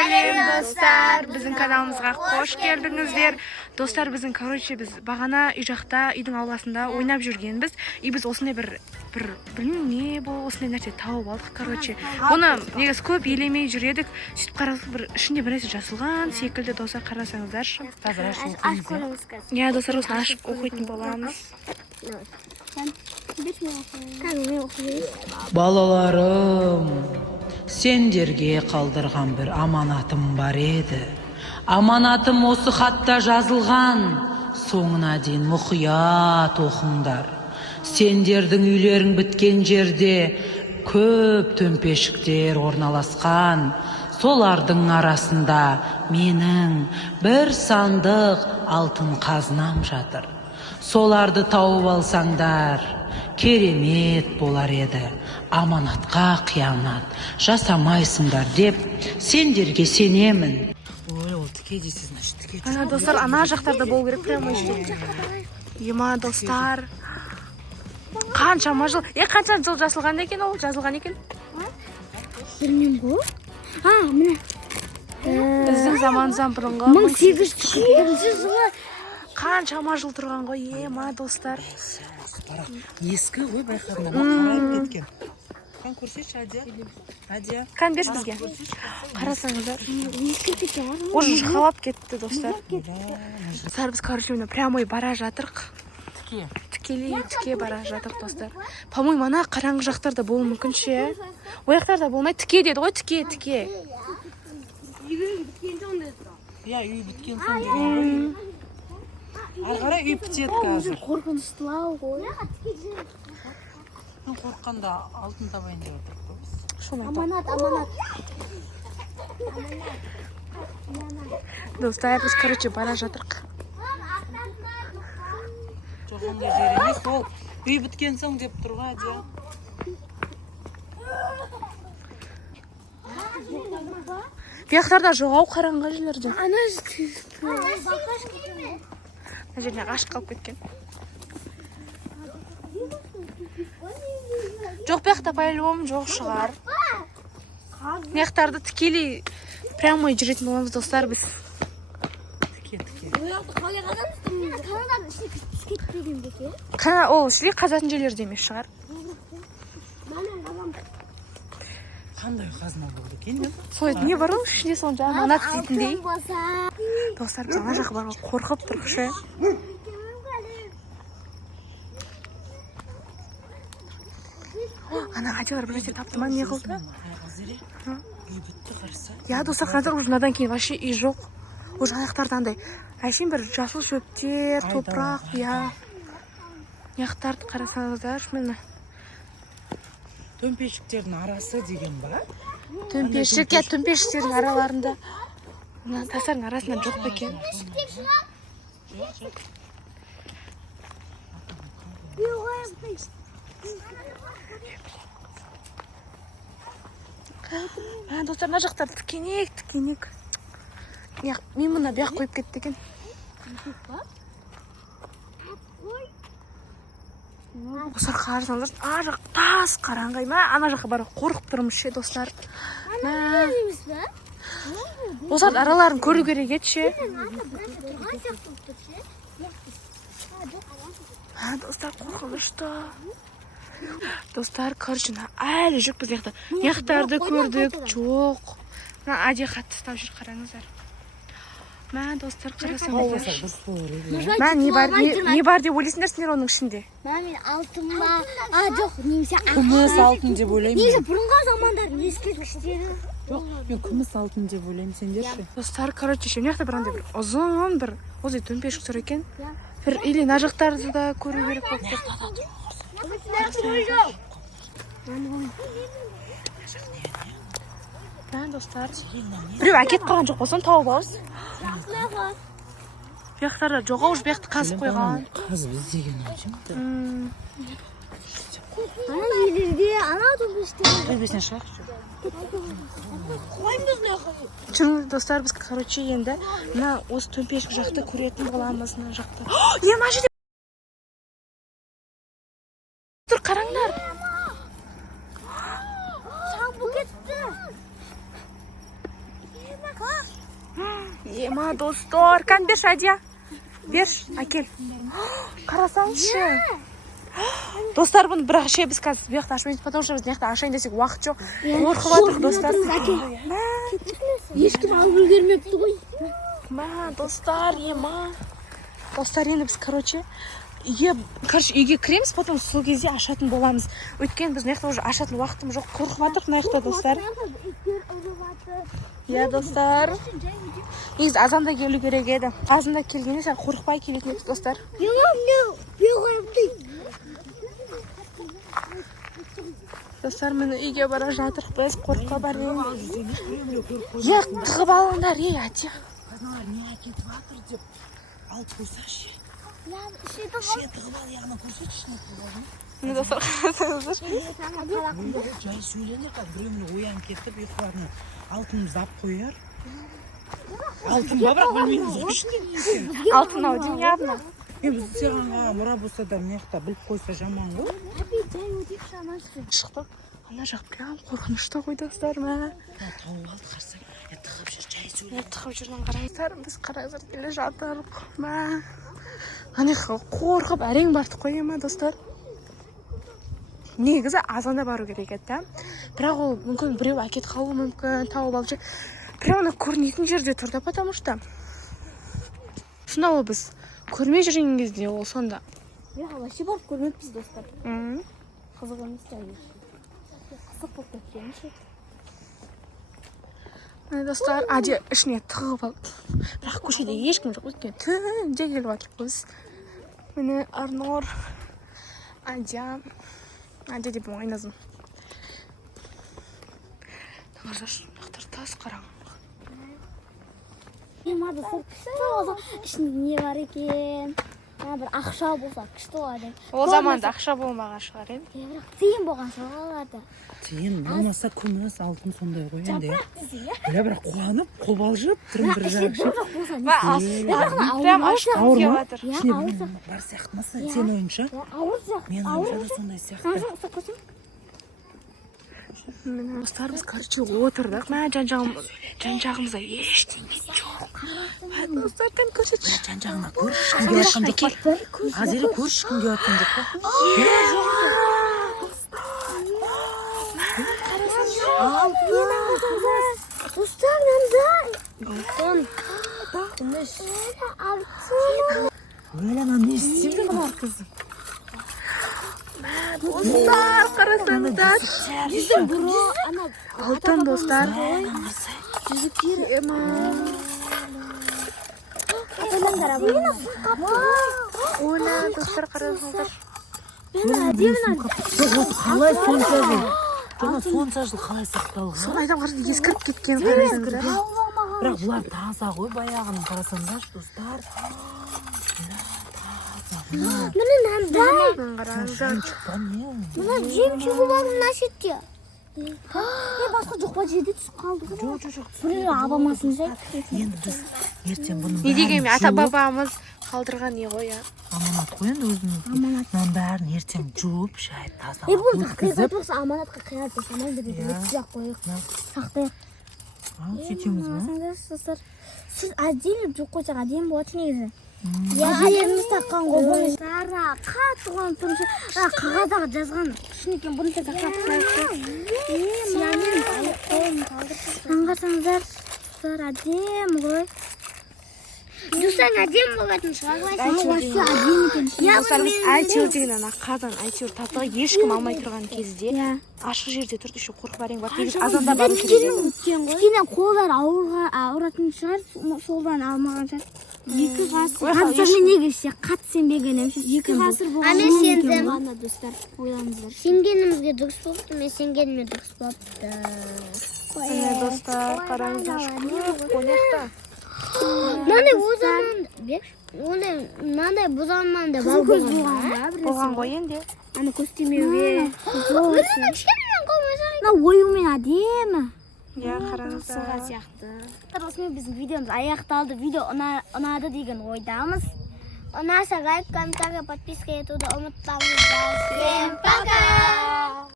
Сәлем достар, біздің каналымызға қош келдіңіздер. Достар, біздің, біз бағана үй жақта, үйдің ауласында ойнап жүргенбіз. Біз осындай бір білмеймін не бұл, осындай нәрсе тауып алдық, Оны негіз көп елемей жүредік. Сөйтіп қарасақ, бір ішінде бір нәрсе жасылған секілді, достар, қарасаңыздаршы. Иә, достар, осыны ашып оқитын боламыз. Балаларым, сендерге қалдырған бір аманатым бар еді. Аманатым осы хатта жазылған. Соңына дейін мұқият оқыңдар. Сендердің үйлерің біткен жерде көп төмпешіктер орналасқан. Солардың арасында менің бір сандық алтын қазынам жатыр. Соларды тауып алсаңдар, керемет болар еді. Аманатқа қиянат жасамайсыңдар деп сендерге сенемін. Ой, ол тіке дейсіз, значит, тіке. Ана достар, ана жақтарда болу керек прямо işte. Ема достар. Қаншама жыл, қанша жыл жасылған екен ол, жазылған екен? Білмеймін бұл. Міне. Біздің заманымыздан бұрынғы 1800 жылы. Қаншама жыл тұрған ғой, ема достар. Ескі ғой, байқадың, қарайып кеткен. Қан көрсетші, Адия. Қан берші бізге. Қарасаңыздар. Ескі кеткен ғой. Уже жұқалап кетті, достар. Достар, біз, міне прямой бара жатырық. Тіке бара жатырық, достар. По-моему, ана қараңғы жақтарда болу мүмкін ше. Ояқтарда болмай, тіке деді ғой, тіке. Иә, үй біткен соң деген. Арғара үй бітеді қазір. Қорқыныштылау ғой. Мен қорыққанда алтын табайын деп отырып. Аманат. Достар, біз, бара жатырық. Жоқ, ондай жер емес, ол үй біткен соң деп тұрға, Адия. Бұяқтарда жоғау қараңғы жерлерде. Ана жеріне ғашық қалып кеткен. Жоқ, бұяқта по-любому жоқ шығар. Бұяқтарды тікелей прямой жүретін боламыз, достар, біз. Тіке. Ол шілей қазатын жерлерде емес шығар. Қандай қазына болды екен? Солай не бар ол ішінде, соны жаңа анат дейтіндей. Достар, жаңа жақ бар, қорқып тұрықшы. Ана Адилар бір жерде тапты ма, не қылды? Үй бітті, қарса. Я, достар, қазір ұжынадан кейін вообще үй жоқ. Уже аяқтарда андай әшейін бір жасыл шөптер, топырақ, я. Аяқтарды қарасаңыздар, мені. Төмпешіктердің арасы деген ба? Төмпешіктердің араларында. Мына тастардың арасынан жоқ па екен? Достар, мына жақтар тікенек. Мен мұна бұяқ қойып кетті екен. Достар, қарасаңыздар, ана жақ тас қараңғай ма? Ана жаққа бара қорқып тұрмыз ше, достар. Достар, араларын көру керек еді ше. Достар, қорқынышты. Достар, әлі жүк біз яқта. Яқтарды көрдік, жоқ. Адия қатты ұстап жүр, қараңыздар. Достар, қарасаңыздар. Не бар деп ойлайсыңдар сендер оның ішінде? Мен алтын ба? Жоқ, немесе Күміс алтын деп ойлаймын. Немесе бұрынғы замандардың ескерткіштері. Жоқ, мен күміс алтын деп ойлаймын, сендерші. Достар, ше, мына жақта бірінде бір ұзын бір өзі төмпешік тұр екен. Или мына жақтарды да көру керек болып тұр. Достар, біреу әкет қалған жоқ болсын, тауып алыз. Бұяқтарда жоқ, ауыз бұяқты қазып қойған. Қазып іздеген өтім. Ана жерлерде, ана төмпештер. Төбесіне шығақ. Жүріңіз, достар, біз, енді мына осы төмпешік жақты көретін боламыз, мына жақты. Ема жерде тұр, қараңдар. Шаңбу кетті. ема достар, кән берші Адия. Берш, әкел. Қарасаңызшы. Достар, бұны бірақ ше біз қазір бұяқты ашмаймыз, потому что біз неқта ашайын десек уақыт жоқ. Қорқып атық достар. Ешкім алып үлгермепті ғой. Достар, ема. Достар, енді біз, үйге кіреміз, потом сол кезде ашатын боламыз. Өткен біз неқта уже ашатын уақытым жоқ. Қорқып атық неқта достар. Достар. Ез азанда келу керек еді. Азында келгенде сәл қорқпай келетін едік достар. Достар, мені үйге бара жатырық біз, қорыққа бар енді. Тығып алыңдар, Адия. Қазаналар не әкетіп атыр деп алып көрсәші. Ше тығып ал, яғына көрсетші не тығып алың. Мені достар қарасаңыздар. Жай сөйленер қазір біреуіне оян кетіп ұйқыларына алтынымызды ап қойар. Алтын ба, бірақ білмейміз ғой ішінде не екен. Алтын ау деймін ябына. Біз сеғанға мұра болса да неқта біліп қойса жаман ғой. Шықтық. Ана жақ прям қорқынышты ғой достар ма. Тауып алды қарсаң. Тығып жүр, жай сөйле. Тығып жүрген қарайсар, біз қарайсар келе жатырық ма. Ане қорқып әрең бардық қой ма достар. Негізі азанда бару керек еді. Бірақ ол мүмкін біреу әкет қалуы мүмкін, тауып алып жүр. Бірақ оны көрінетін жерде тұрды, потому что сонда ол біз көрмей жүрген кезде ол сонда. Вообще барып көрмеппіз достар. Қызық емес жайы. Қызық болып кеткенше. Достар, Адия ішіне тығып алып. Бірақ көшеде ешкім жоқ, өткен түнде келіп жатырық біз. Міне Арнор, Адия деп ойназым. Таңырзаш, нақтар тас қараң. Достар, күшті болса, ішінде не бар екен? Бір ақша болса, күшті болады. Ол заманда ақша болмаған шығар, енді. Бірақ тиын болған шығалады. Тиын болмаса күміс алтын сондай ғой енді. Бірақ қуанып, қобалжып, түрін бір жағып. Прям ашып кеп жатыр. Ішіне бар сияқты маса, сен ойынша? Ауыр сияқты. Мен ойынша да сондай сияқты. Достар, біз отырдық. Жан-жағымызда ештеңе жоқ. Достар, кән көрсетші. Жан-жағына көрші кімге атқан жоқ па? Азері көрші кімге атқан жоқ па? Достар, мынандай. Ойлана, не істейді бұлар қызым? Достар, қарасаңыздар. Алтын достар. Ойна, достар, қарасаңыздар. Қалай сонша жыл? Жаңа сонша жыл қалай сақталған? Сол айтам қарасаңыздар, ескіріп кеткен қарасаңыздар. Бірақ бұлар таза ғой, баяғының қарасаңдар, достар. Міне мынандай. Мына жем-шөгі бар мына шетте. Басқа жоқ па, жерде түсіп қалды ғой. Жоқ. Біреу абамасын жай. Енді біз ертең бұны Не дегенмен ата-бабамыз қалдырған не ғой, аманат қой енді өзімізге. Мынаның бәрін ертең жуып, жайып, тазалап, Бұл өткізіп. аманатқа қият жасамайды деп өткізіп қойық. Сақтайық. Сөйтеміз ба? Сіз әдемі жоқ қойсақ әдемі болады негізі. Әдеміміз таққан ғой бұны. Қатты қуанып тұрмын. Қағаздағы жазған үшін екен бұны да сақтап қойып. Қарасаңыздар, әдемі ғой. Достар, әдемі болатын шығар. Достар, біз әйтеуір деген ана қазан әйтеуір таптығы ешкім алмай тұрған кезде ашық жерде тұрды, еще қорқып әрең бар. Негіз азанда бару керек еді. Кішкене қолдар ауыратын шығар, солдан алмаған шығар. 2 ғасыр. Мен негізі қатты сенбеген емші. 2 ғасыр болған. Мен сендім. Достар, ойлаңыздар. Сенгенімізге дұрыс болыпты, мен сенгеніме дұрыс болыпты. Достар, қараңыздар, қонақта. Мынандай о заманда бар Болған ғой енді. Аны көз тимеуге. Оюмен әдемі. Қараңыздар. Осымен біздің видеомыз аяқталды. Видео ұнады деген ойдамыз. Ұнаса лайк, комментарий, подписка етуді ұмытпаңыздар. Всем пока!